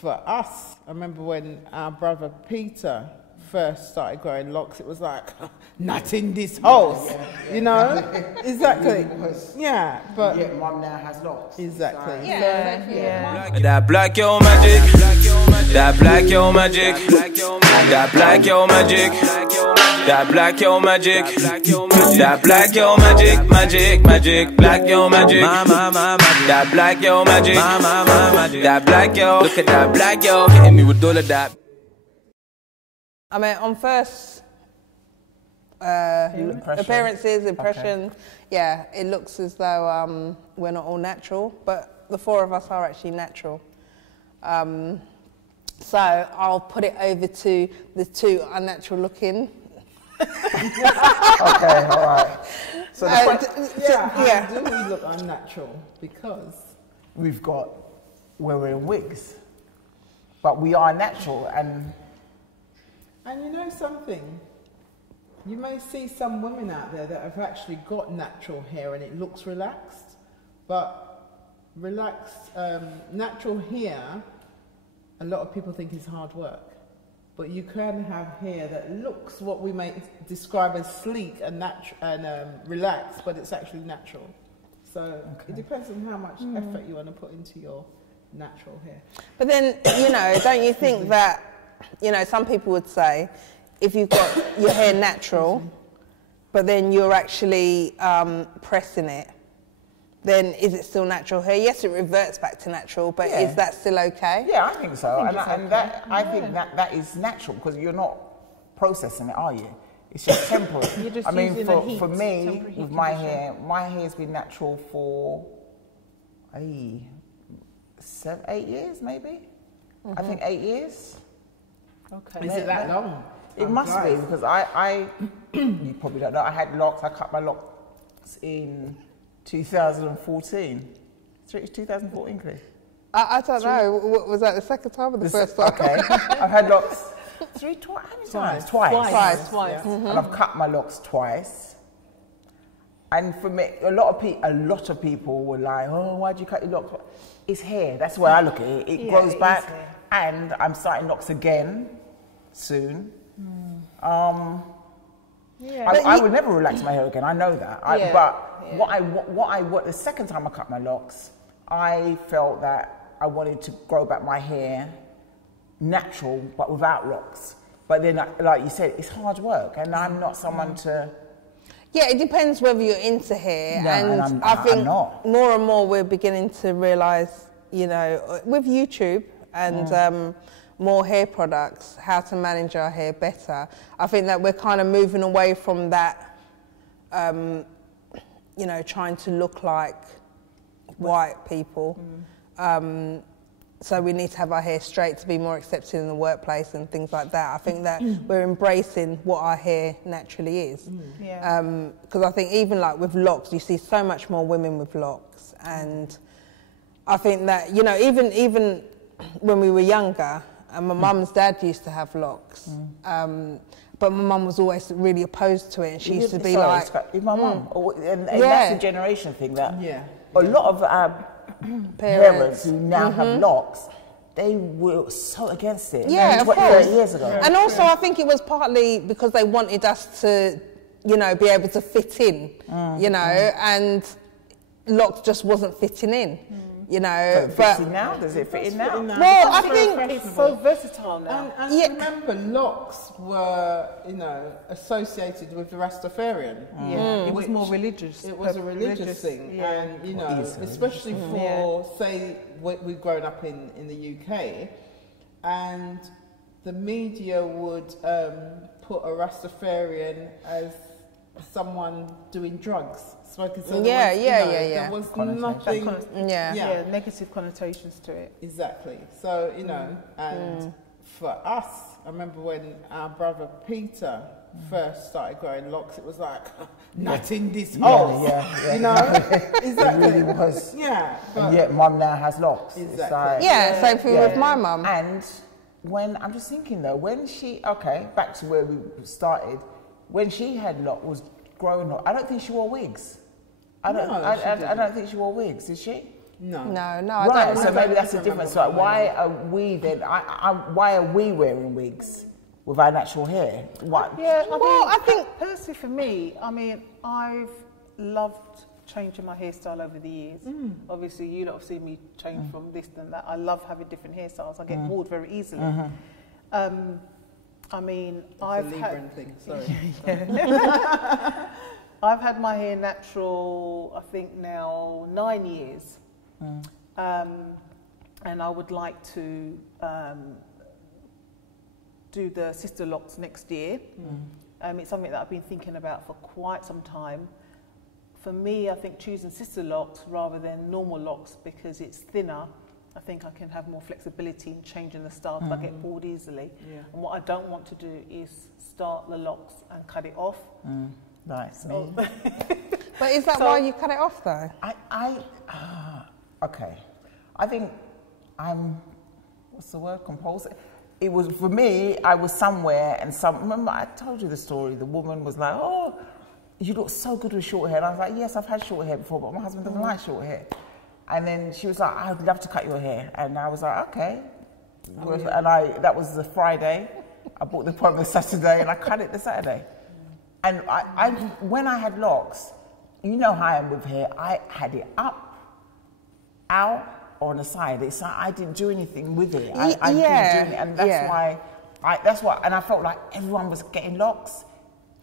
for us, I remember when our brother Peter first started growing locks, it was like, not in this house, you know? Exactly. Yeah, but... Yet mum now has locks. Exactly. That black yo magic, that black yo magic, that black yo magic, that black yo magic, that black yo magic, magic, black yo magic, that black yo magic, that black yo, look at that black yo, hitting me with all of that. I mean, on first appearances, impressions, yeah, it looks as though we're not all natural, but the four of us are actually natural. So I'll put it over to the two unnatural looking. Okay, all right. So how do we look unnatural? Because we're wearing wigs, but we are natural. And you know something? You may see some women out there that have actually got natural hair and it looks relaxed, but natural hair, a lot of people think is hard work. But you can have hair that looks what we may describe as sleek and relaxed, but it's actually natural. So it depends on how much effort you want to put into your natural hair. But then, you know, don't you think that, you know, some people would say, if you've got your hair natural, but then you're actually pressing it, then is it still natural hair? Yes, it reverts back to natural, but is that still okay? Yeah, I think so. I think that is natural because you're not processing it, are you? It's just temporary. You're just I mean, using for me, with my hair's been natural for 7, 8 years, maybe. I think 8 years. Okay. Is it that long? It must be because you probably don't know. I had locks. I cut my locks in 2014. 2014, Chris? I don't know. Was that the second time or the first time? Okay. I've had locks Twice. Twice. And I've cut my locks twice. And for me, a lot of people were like, "Oh, why'd you cut your locks?" It's hair. That's where I look at it. It grows back, and I'm starting locks again soon. I would never relax my hair again. I know that. But the second time I cut my locks, I felt that I wanted to grow back my hair natural, but without locks. But then, like you said, it's hard work, and I'm not someone to. Yeah, it depends whether you're into hair, and I think more and more we're beginning to realise, you know, with YouTube and more hair products, how to manage our hair better. I think that we're kind of moving away from that, you know, trying to look like white people. So we need to have our hair straight to be more accepted in the workplace and things like that. I think that we're embracing what our hair naturally is. Because I think even like with locks, you see so much more women with locks. And I think that, you know, even when we were younger, and my mum's dad used to have locks. But my mum was always really opposed to it, and she used to be like... With my mum. And that's a generation thing that a lot of parents who now have locks, they were so against it. Yeah, of course. 30 years ago. And also I think it was partly because they wanted us to, you know, be able to fit in, you know, and locks just wasn't fitting in. You know, so it fits in now? Does it fit in now? Well, I think it's so versatile now. And remember, locks were, you know, associated with the Rastafarian. It was more religious. It was a religious thing, and you know, especially for say we've grown up in the UK, and the media would put a Rastafarian as someone doing drugs, smoking cigarettes. There was nothing. Negative connotations to it. Exactly. So you know, and for us, I remember when our brother Peter first started growing locks, it was like, not in this house. You know, exactly. It really was. And yet mum now has locks. Exactly. It's like, same thing with my mum. And when I'm just thinking though, when she back to where we started. When she was growing up, I don't think she wore wigs. I don't think she wore wigs, did she? No. Right, so maybe that's the difference. So why are we then? Why are we wearing wigs with our natural hair? What? Yeah, I think personally for me, I mean, I've loved changing my hairstyle over the years. Obviously, you lot have seen me change from this and that. I love having different hairstyles. I get bored very easily. I mean, I've had thing. Sorry. I've had my hair natural, I think now 9 years. And I would like to do the sister locks next year. It's something that I've been thinking about for quite some time. For me, I think choosing sister locks rather than normal locks, because it's thinner, I think I can have more flexibility in changing the style because I get bored easily. And what I don't want to do is start the locks and cut it off. Nice. But is that why you cut it off though? Okay. I think I'm, what's the word, compulsive? It was, for me, I was somewhere and remember I told you the story, the woman was like, oh, you look so good with short hair. And I was like, yes, I've had short hair before, but my husband doesn't like short hair. And then she was like, I'd love to cut your hair. And I was like, okay. And that was the Friday. I bought the appointment the Saturday and I cut it the Saturday. And when I had locks, you know how I am with hair, I had it up, out, or on the side. It's like I didn't do anything with it. I didn't do it, and that's why, and I felt like everyone was getting locks.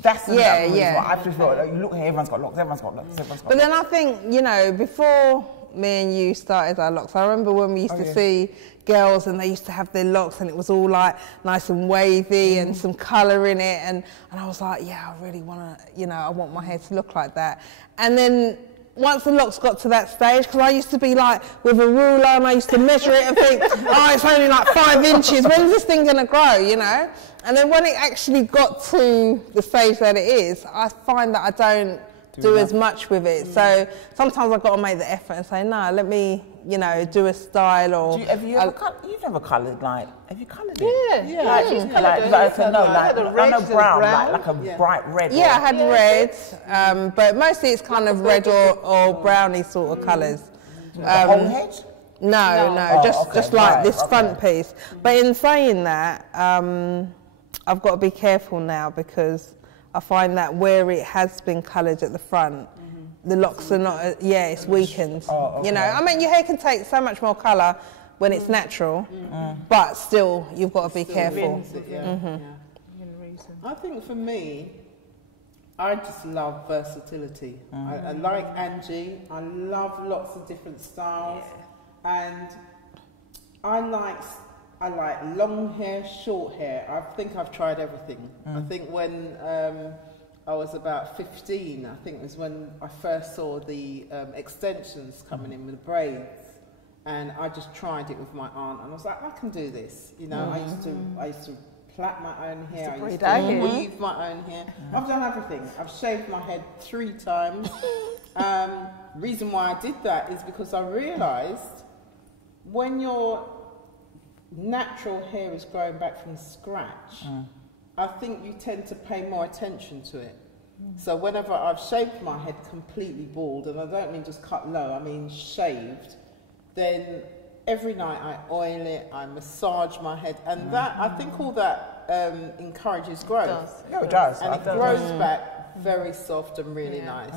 That's the reason why I just felt like, you look here, everyone's got locks, everyone's got locks, everyone's got locks. But then I think, you know, before me and you started our locks, I remember when we used to see girls and they used to have their locks and it was all like nice and wavy and some colour in it, and I was like, yeah, I really want to, you know, I want my hair to look like that. And then once the locks got to that stage, because I used to be like with a ruler and I used to measure it and think, oh, it's only like 5 inches, when's this thing going to grow, you know? And then when it actually got to the stage that it is, I find that I don't do as much with it. So sometimes I've got to make the effort and say, no, let me, you know, do a style or... You've never coloured, like, have you coloured it? Yeah. Like a bright red. Yeah, I had red, but mostly it's kind of red or browny sort of colours. The whole head? No, just like this front piece. But in saying that, I've got to be careful now because I find that where it has been coloured at the front, the locks are not, it's weakened. You know, I mean, your hair can take so much more colour when it's natural, but still, you've got to be careful. I think for me, I just love versatility. I like Angie. I love lots of different styles, and I like long hair, short hair. I think I've tried everything. I think when I was about 15, I think was when I first saw the extensions coming in with braids, and I just tried it with my aunt, and I was like, I can do this. You know, I used to plait my own hair. I used to weave my own hair. I've done everything. I've shaved my head 3 times. Reason why I did that is because I realised when your natural hair is growing back from scratch, I think you tend to pay more attention to it. So whenever I've shaved my head completely bald, and I don't mean just cut low, I mean shaved, then every night I oil it, I massage my head, and that, I think all that encourages growth. It does. And it grows back very soft and really nice.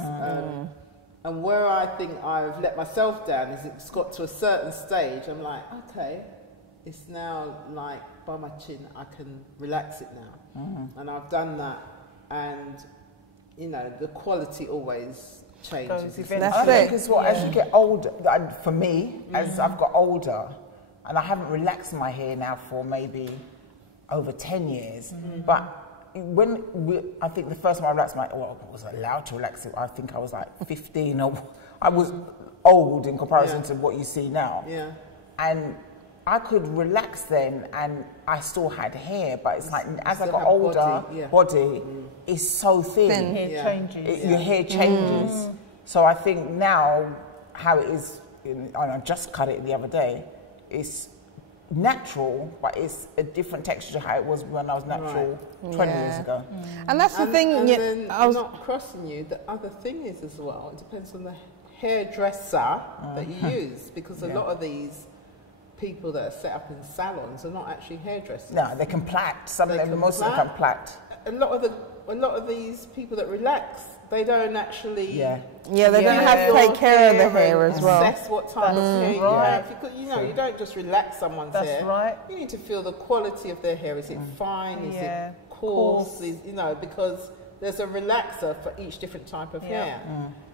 And where I think I've let myself down is it's got to a certain stage, I'm like, okay, it's now like by my chin, I can relax it now. And I've done that, and you know, the quality always changes. I think it's what, as you get older, and for me, as I've got older, and I haven't relaxed my hair now for maybe over 10 years, but I think the first time I relaxed my hair, well, I was allowed to relax it, I think I was like 15, or I was old in comparison to what you see now. And I could relax then, and I still had hair, but it's like as I got older, body is so thin. Hair changes. Your hair changes. So I think now how it is, and I just cut it the other day, it's natural, but it's a different texture to how it was when I was natural 20 years ago. And that's the thing. And then I'm not crossing you. The other thing is as well, it depends on the hairdresser that you use, because a lot of these people that are set up in salons are not actually hairdressers. No, they can plait. Most of them can plait. A lot of these people that relax, they don't actually. Yeah, they don't have to take care of the hair as well. Assess what type of hair you have. You don't just relax someone's hair. That's right. You need to feel the quality of their hair. Is it fine? Is it coarse? Because there's a relaxer for each different type of hair.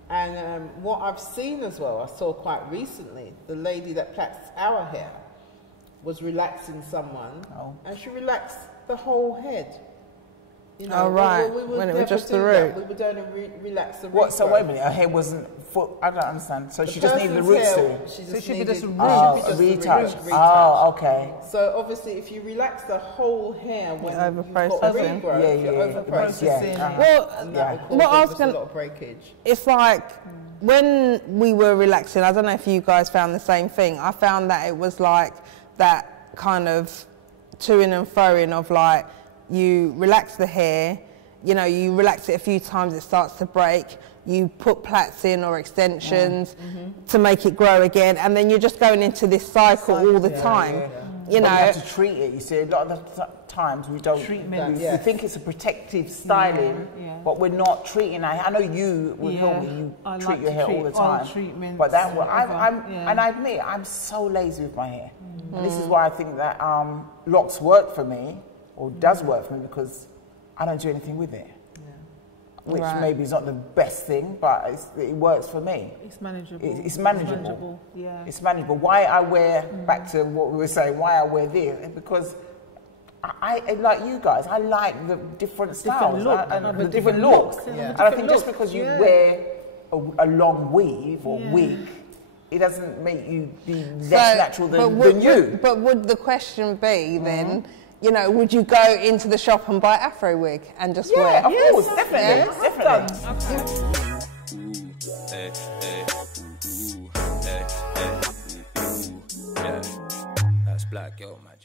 And what I've seen as well, I saw quite recently, the lady that plaits our hair was relaxing someone, and she relaxed the whole head. When it was just the root. We were doing relax the root. What? So wait a minute, her hair wasn't full. I don't understand. So she just needed the roots too. So she just a retouch. Oh, okay. So obviously, if you relax the whole hair when you've got overprocessing. regrowth, you're overprocessing. What I was going to, breakage. It's like when we were relaxing. I don't know if you guys found the same thing. I found that it was like that kind of to-ing and fro-ing of like. You relax the hair, you relax it a few times, it starts to break. You put plaits in or extensions to make it grow again, and then you're just going into this cycle all the time. You have to treat it. You see, a lot of the times we don't. Treatment. We think it's a protective styling, but we're not treating. I know you will help me. You treat your hair all the time. But that and I admit I'm so lazy with my hair. And this is why I think that locks work for me. Or does work for me, because I don't do anything with it, which maybe is not the best thing, but it works for me. It's manageable. It's manageable. It's manageable. Why I wear, back to what we were saying, why I wear this, because I like you guys, I like the different styles, and the different looks. And I think just because you wear a long weave or wig, it doesn't make you be less natural than you. But would the question be then, would you go into the shop and buy Afro wig and just wear? Of course, definitely. That's Black Yo Magic.